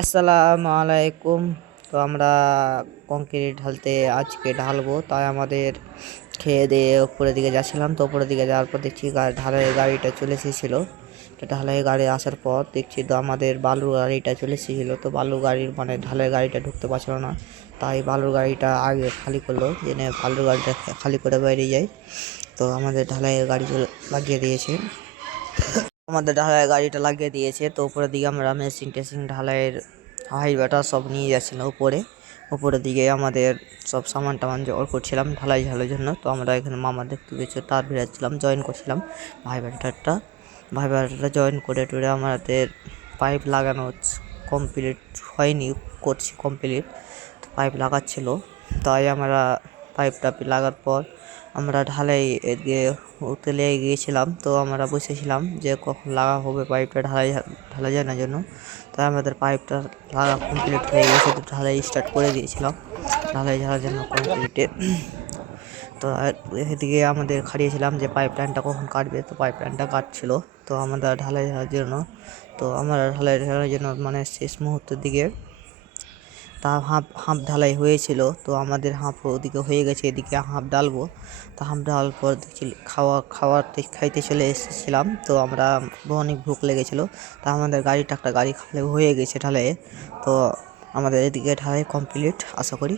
আসসালামু আলাইকুম। তো আমরা কংক্রিট ঢালতে আজকে ঢালবো, তাই আমাদের খেয়ে দিয়ে উপরের দিকে যাচ্ছিলাম। তো উপরের দিকে যাওয়ার পর দেখছি ঢালাই গাড়িটা চলে এসেছিলো। তো ঢালাই গাড়ি আসার পর দেখছি তো আমাদের বালুর গাড়িটা চলে এসেছিলো। তো বালু গাড়ির মানে ঢালাই গাড়িটা ঢুকতে পারছিল না, তাই বালুর গাড়িটা আগে খালি করলো, জেনে বালুর গাড়িটা খালি করে বাইরে যায়। তো আমাদের ঢালাই গাড়ি লাগিয়ে দিয়েছে। তো উপরের দিকে আমরা মেশিন টেশিন ঢালাইয়ের হাইবাটা সব নিয়ে যাচ্ছিলাম উপরের দিকে আমাদের সব সামান টামান জোগাড় করছিলাম ঢালাই জন্য। তো আমরা এখানে মামা দেখতে কিছু তার ভিড়াচ্ছিলাম, জয়েন করছিলাম ভাইবারটা জয়েন করে টুরে আমাদের পাইপ লাগানো কমপ্লিট হয়নি, করছি কমপ্লিট। তো পাইপ লাগাচ্ছিল, তাই আমরা পাইপটা লাগার পর আমরা ঢালাই এদিকে উতলে গিয়েছিলাম। তো আমরা বসেছিলাম যে কখন লাগা হবে পাইপটা ঢালাই জানার জন্য। তাই আমাদের পাইপটা লাগা কমপ্লিট হয়ে গেছে, তো ঢালাই স্টার্ট করে দিয়েছিলাম ঢালাই ঝাড়ার জন্য কংক্রিটে। তো এদিকে আমাদের খাড়িয়েছিলাম যে পাইপ লাইনটা কখন কাটবে, তো পাইপ লাইনটা কাটছিল। তো আমরা ঢালাই ঝাড়ার জন্য মানে শেষ মুহূর্তের দিকে তা হাঁপ ঢালাই হয়েছিল। তো আমাদের হাঁপ ওদিকে হয়ে গেছে, এদিকে হাঁপ ঢালবো। তো হাঁপ ঢালার পর দেখছি খাইতে চলে এসেছিলাম। তো আমরা অনেক ভুক লেগেছিলো, তা আমাদের একটা গাড়ি খালি হয়ে গেছে ঢালাই। তো আমাদের এদিকে ঢালাই কমপ্লিট আশা করি।